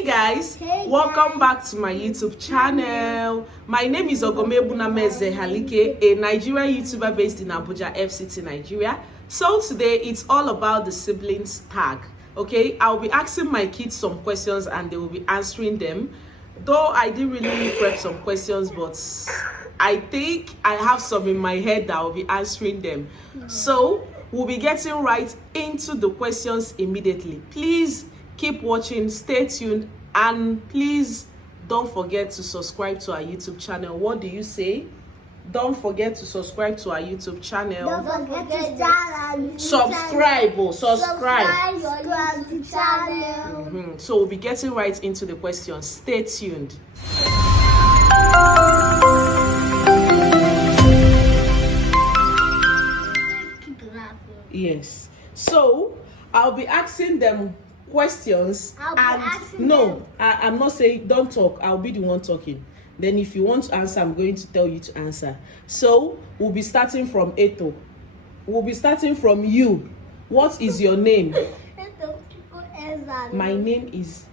Hey guys, welcome back to my YouTube channel. My name is OGOM'S Halike, a Nigerian YouTuber based in Abuja, FCT, Nigeria. So today it's all about the siblings tag. Okay, I'll be asking my kids some questions and they will be answering them. Though I didn't really prep some questions, but I think I have some in my head that I'll be answering them. So we'll be getting right into the questions immediately. Please keep watching, stay tuned, and please don't forget to subscribe to our YouTube channel. What do you say? Don't forget to subscribe to our YouTube channel. Don't forget to subscribe. Subscribe to channel. So we'll be getting right into the questions. Stay tuned. Yes. So I'll be asking them questions. I'm not saying don't talk. I'll be the one talking. Then if you want to answer, I'm going to tell you to answer. So we'll be starting from Eto. We'll be starting from you. What is your name? My name is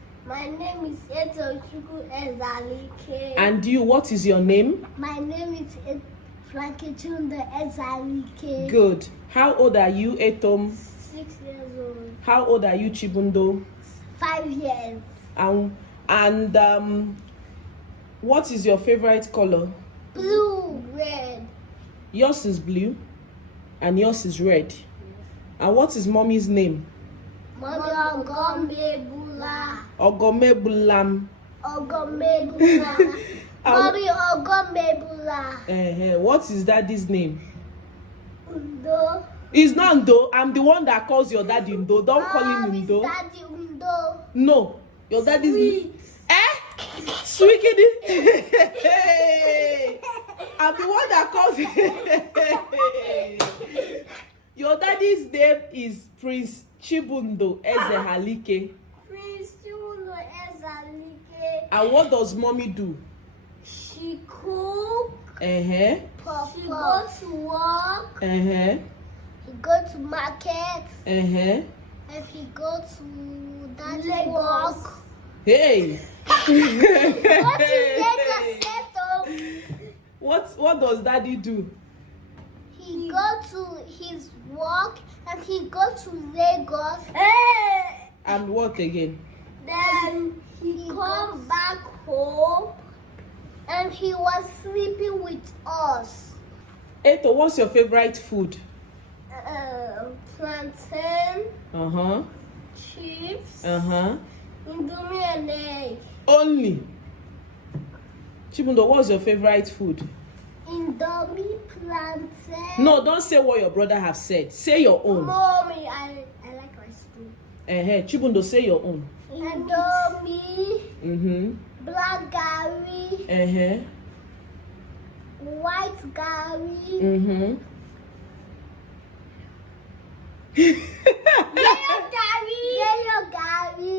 Eto Ezalike. And you, what is your name? My name is Frankechunda Ezalike. Good. How old are you, Etom? 6 years old. How old are you, Chibundo? 5 years. And what is your favorite color? Blue, red. Yours is blue and yours is red. And what is mommy's name? Mommy Ogomebula. Ogomebulam. Ogomebula. Mommy Ogomebula. What is daddy's name? Undo. It's not Undo. I'm the one that calls your daddy Undo. Don't call him Undo. Daddy Undo. No, your daddy's Sweet. Sweet kitty. I'm the one that calls your daddy's name is Prince Chibundo Ezehalike. Prince Chibundo Ezehalike. And what does mommy do? She cook. She go to work. He go to market. And he go to daddy work. Hey. What does daddy do? He go to his work and he go to Lagos. Hey. And what again? Then he come back home and he was sleeping with us. Eto, what's your favorite food? Plantain. Chips. Indomie and egg. Only. Chibundo, what's your favorite food? Indomie, plantain. No, don't say what your brother has said. Say your own. Mommy, I like rice too. Chibundo, say your own. Indomie. Black gari. White gari. Yellow gari.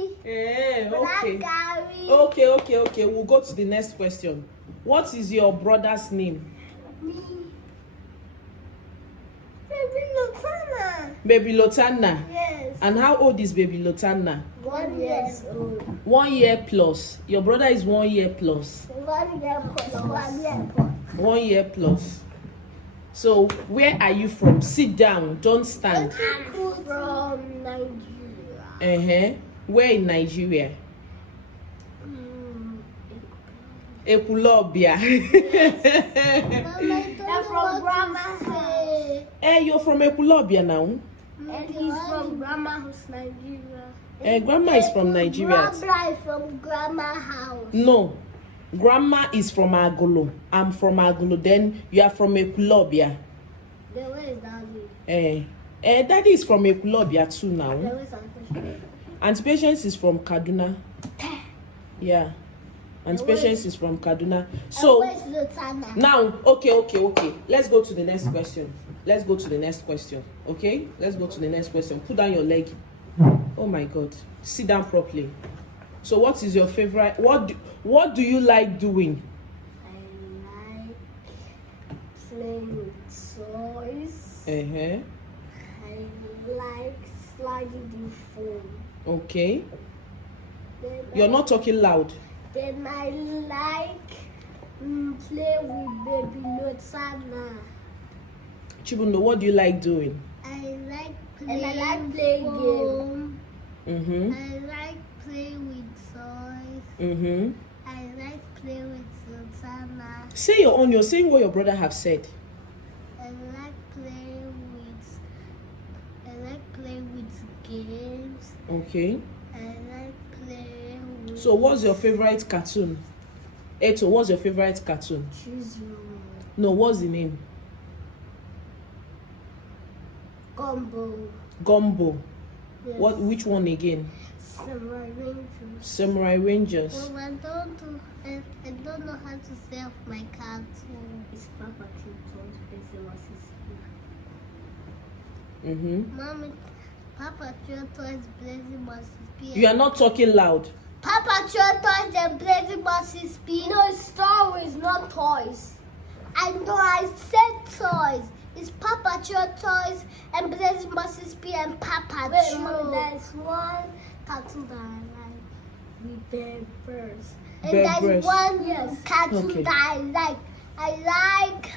Black gari. Okay. We'll go to the next question. What is your brother's name? Me. Baby LOTANNA. Baby LOTANNA. Yes. And how old is baby LOTANNA? 1 year old. 1 year plus. Your brother is 1 year plus. 1 year plus. 1 year plus. 1 year plus. So where are you from? Sit down, don't stand. I'm from Nigeria. Where in Nigeria? Ekulobia. I'm from Grandma's house. You're from Ekulobia now? And he's from Grandma's house, Nigeria. Grandma is from Nigeria. Grandma is from Grandma's house. No. Grandma is from Agolo. I'm from Agolo. Then you are from Ekulobia. Then where is Daddy? Daddy is from Ekulobia too now. Then where is Auntie? Auntie Patience is from Kaduna. Yeah. Auntie Patience is from Kaduna. So where's LOTANNA? now, okay. Let's go to the next question. Okay? Let's go to the next question. Put down your leg. Oh my God. Sit down properly. So what is your favorite? What do you like doing? I like playing with toys. I like sliding the phone. Okay. You're not talking loud. Then I like play with baby LOTANNA. Chibundo, what do you like doing? I like playing games. Mm-hmm. I like playing with toys. Mm-hmm. I like playing with LOTANNA. Say your own. You're saying what your brother have said. I like playing with games. Okay. I like playing with. So what's your favorite cartoon? Eto, what's your favorite cartoon? Choose your own. No, what's the name? Gumbo. Yes. Which one again? Samurai Rangers. Samurai Rangers. Well, I don't know how to say off my cartoon. It's Papa Chilton's Mm-hmm. Mommy, Papa Chilton's blazing Mississippi. You are not talking loud. Papa Chilton's and blazing Mississippi. No, it's stories, not toys. I know I said toys. It's Papa Toys and Blazing Mississippi and Papa Joe. There's one cartoon that I like with Bear Birds. And Bear there's Birds. one cartoon Okay. that I like.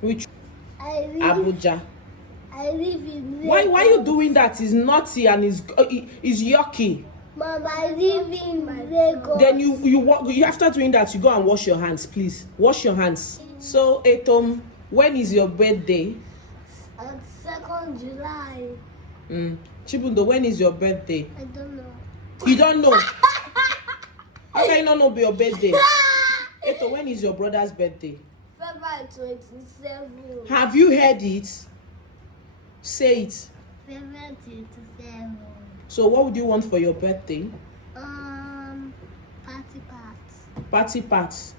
Which I live Abuja? in Lagos. Why you doing that? It's naughty and it's yucky. Mom, I live in Lagos. Then you after doing that, you go and wash your hands, please. Wash your hands. So Etom, when is your birthday? On 2nd July. Chibundo, when is your birthday? I don't know. You don't know. How can you not know your birthday? Eto, when is your brother's birthday? February 27. Have you heard it? Say it. February 27. So what would you want for your birthday? Party parts. Party parts.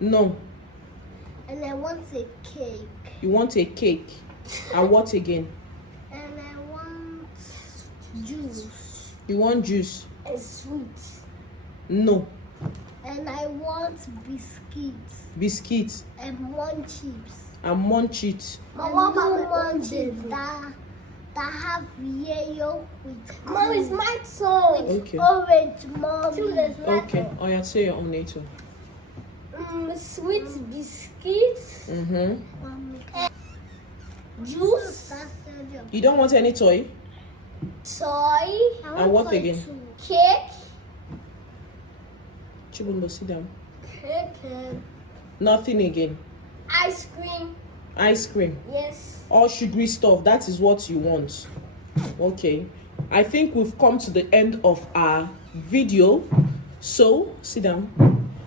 No. And I want a cake. You want a cake. And what again? And I want juice. You want juice? And sweet. No. And I want biscuits. Biscuits. And munchies. And munch it. I want munchies that have yellow with Mom, it's my turn. Okay. Orange, Mom. Okay. Oh, yeah, say your own Eto. Sweet biscuits. Mm-hmm. Juice. You don't want any toy? Toy. And what again? Cake. Chibundo, sit down. Cake. Nothing again. Ice cream. Ice cream. Yes. All sugary stuff. That is what you want. Okay. I think we've come to the end of our video. So, sit down.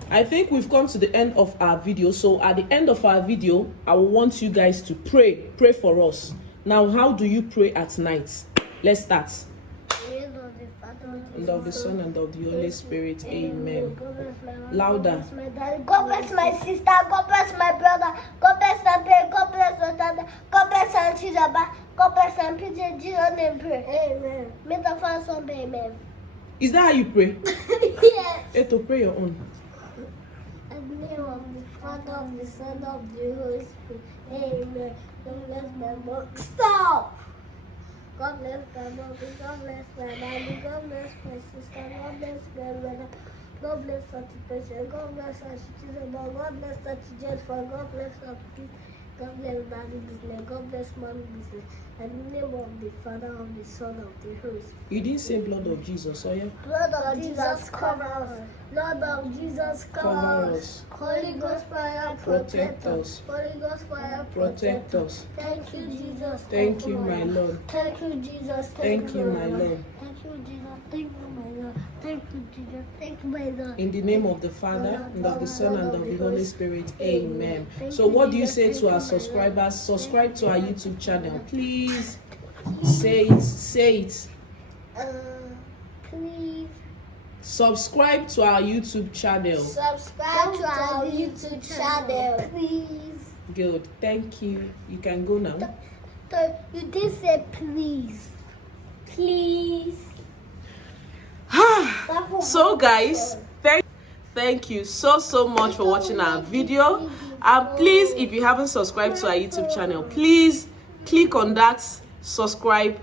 I think we've come to the end of our video. So, at the end of our video, I will want you guys to pray. Pray for us. Now, how do you pray at night? Let's start. And of the Son and of the Holy Spirit. Amen. Louder. God bless my sister. God bless my brother. God bless my parents. God bless my dad. God bless my children. God bless my Peter. In Jesus' name, pray. Amen. May the Father, Son, be amen. Is that how you pray? Yes. Eto, pray your own. In the name of the Father, of the Son, of the Holy Spirit. Amen. God bless my mom. Stop. God bless my mom. God bless my daddy. God bless my sister. God bless my brother. God bless such a person. God bless such a children. God bless such a gentleman. God bless such peace. God bless daddy business. God bless mommy business. And in the name of the Father, of the Son, of the Holy Spirit. You didn't say blood of Jesus, oh yeah? Blood of Jesus, cover us. Blood of Jesus, cover us. Holy Ghost fire, protect us. Holy Ghost fire, Protect us. Thank you, Jesus. Thank you, my Lord. Thank you, Jesus. Thank you, my Lord. Thank you, Jesus. Thank you, my Lord. Thank you, Jesus. Thank you, my Lord. In the name of the Father, and of the Son, and of the Holy Spirit. Amen. So what do you say to our subscribers? Subscribe to our YouTube channel. Please say it. Say it. Please Subscribe to our YouTube channel. subscribe to our YouTube channel. Please. Good. Thank you. You can go now. You did say please. Please. So guys, thank you so much for watching our video. And please, if you haven't subscribed to our YouTube channel, please click on that subscribe